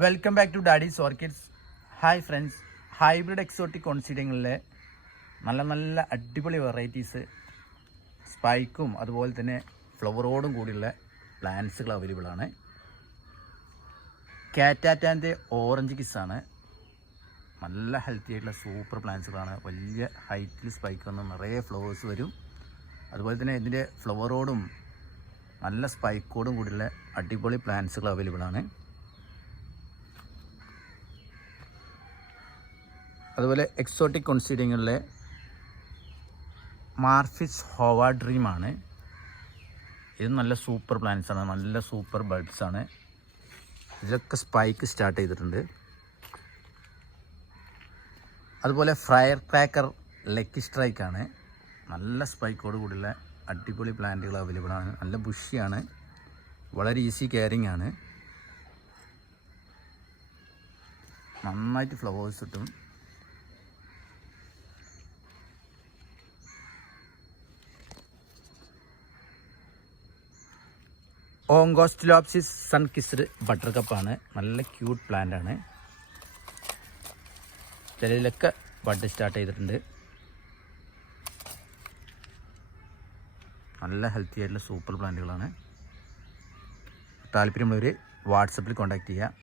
Welcome back to daddy's orchids. Hi friends, hybrid exotic കോൺസീഡിയങ്ങളിലെ നല്ല അടിപൊളി വെറൈറ്റീസ് സ്പൈക്കും അതുപോലെ തന്നെ ഫ്ലവറോടും കൂടിയുള്ള പ്ലാന്റ്സുകൾ അവൈലബിൾ ആണ്. കാറ്റാറ്റാൻ്റെ ഓറഞ്ച് കിസ്സാണ്. നല്ല ഹെൽത്തി ആയിട്ടുള്ള സൂപ്പർ പ്ലാന്റ്സുകളാണ്. വലിയ ഹൈറ്റിൽ സ്പൈക്ക് വന്ന് നിറയെ ഫ്ലവേഴ്സ് വരും. അതുപോലെ തന്നെ ഇതിൻ്റെ ഫ്ലവറോടും നല്ല സ്പൈക്കോടും കൂടിയുള്ള അടിപൊളി പ്ലാന്റ്സുകൾ അവൈലബിൾ ആണ്. അതുപോലെ എക്സോട്ടിക് കോൺസീഡിയങ്ങളിലെ മാർഫിസ് ഹോവ ഡ്രീമാണ്. ഇത് നല്ല സൂപ്പർ പ്ലാന്റ്സാണ്, നല്ല സൂപ്പർ ബൾബ്സാണ്. ഇതിലൊക്കെ സ്പൈക്ക് സ്റ്റാർട്ട് ചെയ്തിട്ടുണ്ട്. അതുപോലെ ഫയർ ക്രാക്കർ ലക്കി സ്ട്രൈക്കാണ്. നല്ല സ്പൈക്കോട് കൂടിയുള്ള അടിപൊളി പ്ലാന്റുകൾ അവൈലബിൾ ആണ്. നല്ല ബുഷിയാണ്, വളരെ ഈസി കെയറിങ് ആണ്. നന്നായിട്ട് ഫ്ലവേഴ്സ് കിട്ടും. ഓങ്കോസ്റ്റിലോപ്സിസ് സൺ കിസ്ഡ് ബട്ടർ കപ്പാണ്. നല്ല ക്യൂട്ട് പ്ലാന്റ് ആണ്. ചിലതിലൊക്കെ ബഡ് സ്റ്റാർട്ട് ചെയ്തിട്ടുണ്ട്. നല്ല ഹെൽത്തി ആയിട്ടുള്ള സൂപ്പർ പ്ലാന്റുകളാണ്. താല്പര്യമുള്ളവർ വാട്സപ്പിൽ കോൺടാക്റ്റ് ചെയ്യുക.